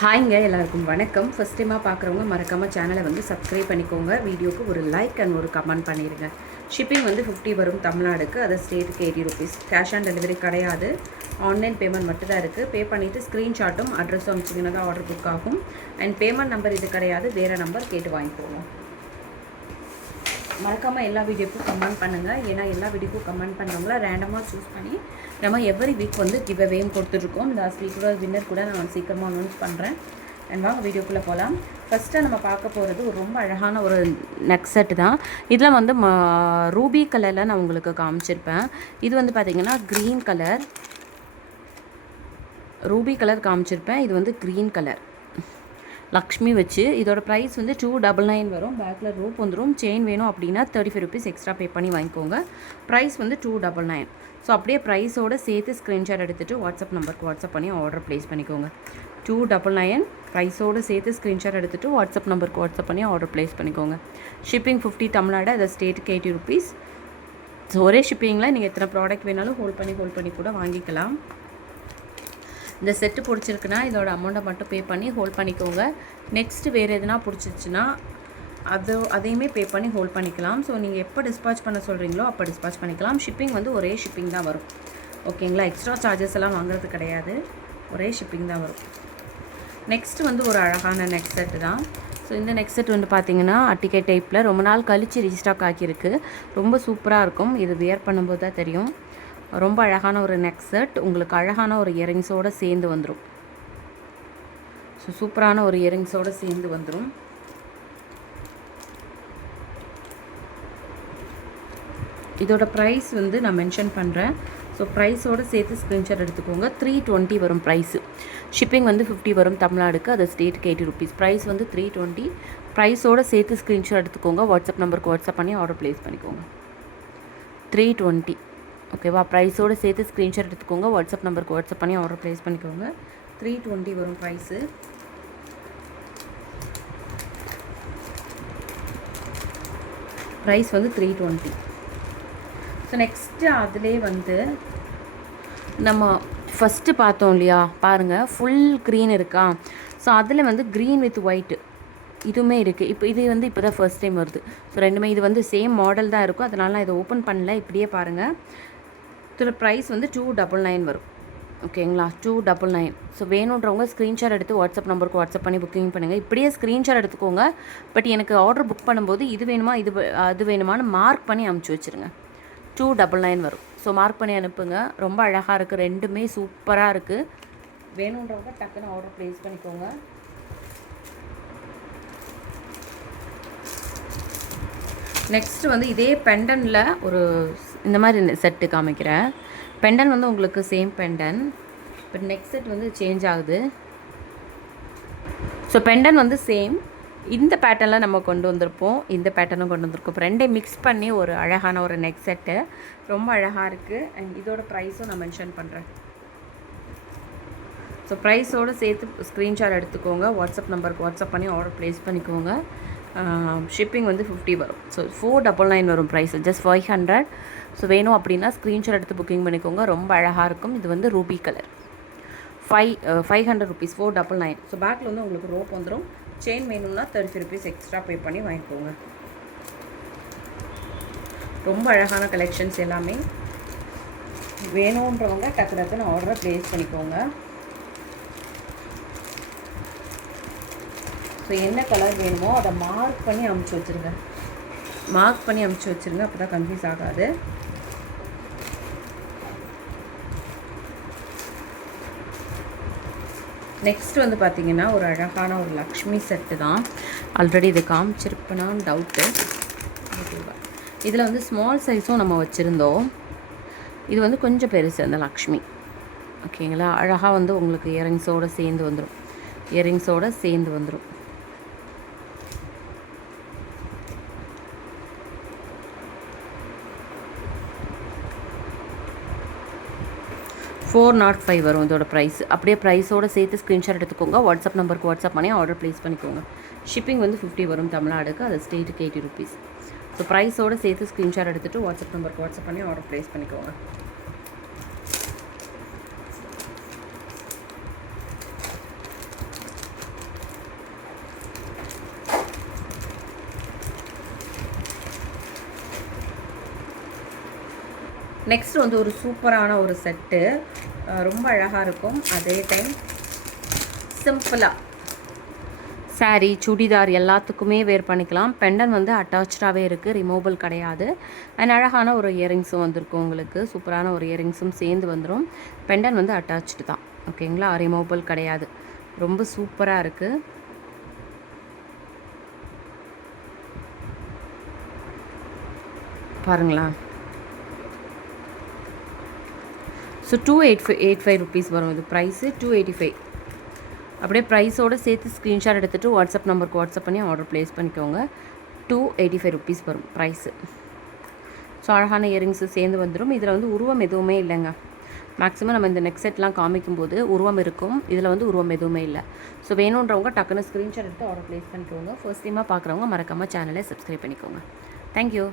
ஹாய்ங்க எல்லாருக்கும் வணக்கம். ஃபஸ்ட் டைமாக பார்க்குறவங்க மறக்காமல் சேனலை வந்து சப்ஸ்கிரைப் பண்ணிக்கோங்க. வீடியோக்கு ஒரு லைக் அண்ட் ஒரு கமெண்ட் பண்ணிடுங்க. ஷிப்பிங் வந்து 50 வரும் தமிழ்நாடுக்கு, அதை ஸ்டேட்டுக்கு 80 ருபீஸ். கேஷ் ஆன் டெலிவரி கிடையாது, ஆன்லைன் பேமெண்ட் மட்டும் தான் இருக்குது. பே பண்ணிவிட்டு ஸ்க்ரீன்ஷாட்டும் அட்ரஸும் அனுப்பிச்சிங்கன்னா தான் ஆர்டர் புக் ஆகும். அண்ட் பேமெண்ட் நம்பர் இது கிடையாது, வேறு நம்பர் கேட்டு வாங்கிக்கோங்க. மறக்காமல் எல்லா வீடியோக்கும் கமெண்ட் பண்ணுங்கள். ஏன்னா எல்லா வீடியோக்கும் கமெண்ட் பண்ணுறவங்கள ரேண்டமாக சூஸ் பண்ணி நம்ம எவ்ரி வீக் வந்து கிவ் அவேயும் கொடுத்துட்ருக்கோம். லாஸ்ட் வீக்கோட வின்னர் கூட நான் சீக்கிரமாக அனௌன்ஸ் பண்ணுறேன். அண்ட் வாங்க வீடியோக்குள்ளே போகலாம். ஃபஸ்ட்டு நம்ம பார்க்க போகிறது ஒரு ரொம்ப அழகான ஒரு நெக் செட்டு தான். இதில் வந்து ரூபி கலரில் நான் உங்களுக்கு காமிச்சிருப்பேன். இது வந்து பார்த்திங்கன்னா க்ரீன் கலர், ரூபி கலர் காமிச்சிருப்பேன். இது வந்து க்ரீன் கலர் லக்ஷ்மி வச்சு. இதோட ப்ரைஸ் வந்து 299 வரும். பேக்கில் ரோப் வந்துடும். செயின் வேணும் அப்படின்னா 35 ருபீஸ் எக்ஸ்ட்ரா பே பண்ணி வாங்கிக்கோங்க. ப்ரைஸ் வந்து 299. ஸோ அப்படியே ப்ரைஸோடு சேர்த்து ஸ்க்ரீன்ஷாட் எடுத்துகிட்டு வாட்ஸ்அப் நம்பருக்கு வாட்ஸ்அப் பண்ணி ஆர்டர் ப்ளேஸ் பண்ணிக்கோங்க. 299 ப்ரைஸோடு சேர்த்து ஸ்க்ரீன்ஷாட் எடுத்துகிட்டு வாட்ஸ்அப் நம்பருக்கு வாட்ஸ்அப் பண்ணி ஆர்டர் ப்ளேஸ் பண்ணிக்கோங்க. ஷிப்பிங் 50 தமிழ்நாடு, அதை ஸ்டேட்டுக்கு 80 ருபீஸ். ஸோ ஒரே ஷிப்பிங்கில் நீங்கள் எத்தனை ப்ராடக்ட் வேணாலும் ஹோல்ட் பண்ணி கூட வாங்கிக்கலாம். இந்த செட்டு பிடிச்சிருக்குன்னா இதோட அமௌண்ட்டை மட்டும் பே பண்ணி ஹோல்ட் பண்ணிக்கோங்க. நெக்ஸ்ட்டு வேறு எதுனா பிடிச்சிருச்சுன்னா அதையுமே பே பண்ணி ஹோல்ட் பண்ணிக்கலாம். ஸோ நீங்கள் எப்போ டிஸ்பாச் பண்ண சொல்கிறீங்களோ அப்போ டிஸ்பாச் பண்ணிக்கலாம். ஷிப்பிங் வந்து ஒரே ஷிப்பிங் தான் வரும். ஓகேங்களா, எக்ஸ்ட்ரா சார்ஜஸ் எல்லாம் வாங்குறது கிடையாது, ஒரே ஷிப்பிங் தான் வரும். நெக்ஸ்ட் வந்து ஒரு அழகான நெக் செட்டு தான். ஸோ இந்த நெக் செட் வந்து பார்த்திங்கன்னா அட்டிகை டைப்பில் ரொம்ப நாள் கழித்து ரீஸ்டாக் ஆக்கியிருக்கு. ரொம்ப சூப்பராக இருக்கும். இது வியர் பண்ணும்போது தான் தெரியும். ரொம்ப அழகான ஒரு நெக் செட், உங்களுக்கு அழகான ஒரு இயரிங்ஸோடு சேர்ந்து வந்துடும். ஸோ சூப்பரான ஒரு இயரிங்ஸோடு சேர்ந்து வந்துடும். இதோட ப்ரைஸ் வந்து நான் மென்ஷன் பண்ணுறேன். ஸோ ப்ரைஸோடு சேர்த்து ஸ்க்ரீன்ஷாட் எடுத்துக்கோங்க. 320 வரும் ப்ரைஸு. ஷிப்பிங் வந்து 50 வரும் தமிழ்நாடுக்கு, அது ஸ்டேட்டுக்கு 80 ருபீஸ். ப்ரைஸ் வந்து 320. ப்ரைஸோடு சேர்த்து ஸ்க்ரீன்ஷாட் எடுத்துக்கோங்க. வாட்ஸ்அப் நம்பருக்கு வாட்ஸ்அப் பண்ணி ஆர்டர் ப்ளேஸ் பண்ணிக்கோங்க. 320 ஓகேவா. ப்ரைஸோடு சேர்த்து ஸ்க்ரீன்ஷாட் எடுத்துக்கோங்க. வாட்ஸ்அப் நம்பருக்கு வாட்ஸ்அப் பண்ணி ஆர்டர் ப்ளேஸ் பண்ணிக்கோங்க. 320 வரும் ப்ரைஸு. ப்ரைஸ் வந்து 320. ஸோ நெக்ஸ்ட்டு அதிலே வந்து நம்ம ஃபஸ்ட்டு பார்த்தோம் இல்லையா, பாருங்கள் ஃபுல் க்ரீன் இருக்கா. ஸோ அதில் வந்து க்ரீன் வித் ஒயிட்டு இதுவுமே இருக்குது. இப்போ இது வந்து இப்போ தான் ஃபர்ஸ்ட் டைம் வருது. ஸோ ரெண்டுமே இது வந்து சேம் மாடல் தான் இருக்கும். அதனால் நான் இதை ஓப்பன் பண்ணல, இப்படியே பாருங்கள். இதோட ப்ரைஸ் வந்து 299 வரும். ஓகேங்களா, 299. ஸோ வேணுன்றவங்க ஸ்க்ரீன்ஷாட் எடுத்து வாட்ஸ்அப் நம்பருக்கு வாட்ஸ்அப் பண்ணி புக்கிங் பண்ணுங்கள். இப்படியே ஸ்க்ரீன்ஷாட் எடுத்துக்கோங்க. பட் எனக்கு ஆர்டர் புக் பண்ணும்போது இது வேணுமா அது வேணுமான்னு மார்க் பண்ணி அனுப்பிச்சி வச்சுருங்க. 299 வரும். ஸோ மார்க் பண்ணி அனுப்புங்க. ரொம்ப அழகாக இருக்குது, ரெண்டுமே சூப்பராக இருக்குது. வேணுன்றவங்க டக்குன்னு ஆர்டர் ப்ளேஸ் பண்ணிக்கோங்க. நெக்ஸ்ட்டு வந்து இதே பெண்டனில் ஒரு இந்த மாதிரி செட்டு காமிக்கிறேன். பெண்டன் வந்து உங்களுக்கு same pendant, but next set வந்து சேஞ்ச் ஆகுது. ஸோ பெண்டன் வந்து சேம், இந்த பேட்டர்னில் நம்ம கொண்டு வந்திருப்போம், இந்த பேட்டர்னும் கொண்டு வந்திருக்கோம். இப்போ ரெண்டே மிக்ஸ் பண்ணி ஒரு அழகான ஒரு நெக் செட்டு, ரொம்ப அழகாக இருக்குது. அண்ட் இதோட ப்ரைஸும் நான் மென்ஷன் பண்ணுறேன். ஸோ ப்ரைஸோடு சேர்த்து ஸ்க்ரீன்ஷாட் எடுத்துக்கோங்க. வாட்ஸ்அப் நம்பருக்கு வாட்ஸ்அப் பண்ணி ஆர்டர் ப்ளேஸ் பண்ணிக்கோங்க. ஷிப்பிங் வந்து 50 வரும். ஸோ 499 வரும் ப்ரைஸ், ஜஸ்ட் 500. ஸோ வேணும் அப்படின்னா ஸ்க்ரீன்ஷாட் எடுத்து புக்கிங் பண்ணிக்கோங்க. ரொம்ப அழகாக இருக்கும். இது வந்து ரூபி கலர். 500 ருபீஸ், 499. ஸோ பேக்கில் வந்து உங்களுக்கு ரோப் வந்துடும். செயின் வேணும்னா 35 ருபீஸ் எக்ஸ்ட்ரா பே பண்ணி வாங்கிக்கோங்க. ரொம்ப அழகான கலெக்ஷன்ஸ் எல்லாமே. வேணுன்றவங்க டக்கு டக்குன்னு ஆர்டரை ப்ளேஸ் பண்ணிக்கோங்க. ஸோ என்ன கலர் வேணுமோ அதை மார்க் பண்ணி அமுச்சு வச்சுருங்க. அப்போ தான் கன்ஃபியூஸ் ஆகாது. நெக்ஸ்ட் வந்து பார்த்திங்கன்னா ஒரு அழகான ஒரு லக்ஷ்மி செட்டு தான். ஆல்ரெடி இது காமிச்சிருப்பேனான்னு டவுட்டு. இதில் வந்து ஸ்மால் சைஸும் நம்ம வச்சுருந்தோம். இது வந்து கொஞ்சம் பெருசு அந்த லக்ஷ்மி. ஓகேங்களா, அழகாக வந்து உங்களுக்கு இயரிங்ஸோடு சேர்ந்து வந்துடும். 405 வரும் இதோட ப்ரைஸ். அப்படியே ப்ரைஸோடு சேர்த்து ஸ்க்ரீன்ஷாட் எடுத்துக்கோங்க. வாட்ஸ்அப் நம்பருக்கு வாட்ஸ்அப் பண்ணி ஆர்டர் ப்ளேஸ் பண்ணிக்கோங்க. ஷிப்பிங் வந்து 50 வரும் தமிழ்நாடுக்கு, அது ஸ்டேட்டுக்கு 80 ருபீஸ். ஸோ ப்ரைஸோடு சேர்த்து ஸ்க்ரீன்ஷாட் எடுத்துகிட்டு வாட்ஸ்அப் நம்பருக்கு வாட்ஸ்அப் பண்ணி ஆர்டர் ப்ளேஸ் பண்ணிக்கோங்க. நெக்ஸ்ட் வந்து ஒரு சூப்பரான ஒரு செட்டு, ரொம்ப அழகாக இருக்கும். அதே டைம் சிம்பிளாக சாரீ, சுடிதார் எல்லாத்துக்குமே வேர் பண்ணிக்கலாம். பெண்டன் வந்து அட்டாச்சாகவே இருக்குது, ரிமூவபிள் கிடையாது. அண்ட் அழகான ஒரு இயரிங்ஸும் வந்திருக்கும் உங்களுக்கு. சூப்பரான ஒரு இயரிங்ஸும் சேர்ந்து வந்துடும். பெண்டன் வந்து அட்டாச்சு தான், ஓகேங்களா, ரிமூவபிள் கிடையாது. ரொம்ப சூப்பராக இருக்குது. பாருங்களா. ஸோ 285 ருபீஸ் வரும். இது ப்ரைஸு 285. அப்படியே ப்ரைஸோடு சேர்த்து ஸ்க்ரீன்ஷாட் எடுத்துகிட்டு வாட்ஸ்அப் நம்பருக்கு வாட்ஸ்அப் பண்ணி ஆர்டர் ப்ளேஸ் பண்ணிக்கோங்க. 285 ருபீஸ் வரும் ப்ரைஸு. ஸோ அழகான இயரிங்ஸு சேர்ந்து வந்துடும். இதில் வந்து உருவம் எதுவுமே இல்லைங்க. மேக்ஸிமம் நம்ம இந்த நெக் செட்லாம் காமிக்கும்போது உருவம் இருக்கும், இதில் வந்து உருவம் எதுவுமே இல்லை. ஸோ வேணுன்றவங்க டக்குன்னு ஸ்க்ரீன்ஷாட் எடுத்து ஆர்டர் ப்ளேஸ் பண்ணிக்கோங்க. ஃபர்ஸ்ட் டைமாக பார்க்குறவங்க மறக்காமல் சேனலை சப்ஸ்கிரைப் பண்ணிக்கோங்க. தேங்க்யூ.